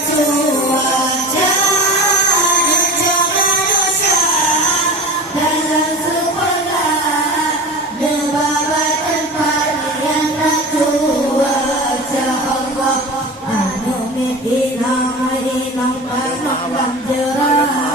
cuaca jangan usah dalam sekolah nebabat tempat yang tak cuaca Allah anu mit inang inang panang lam jerah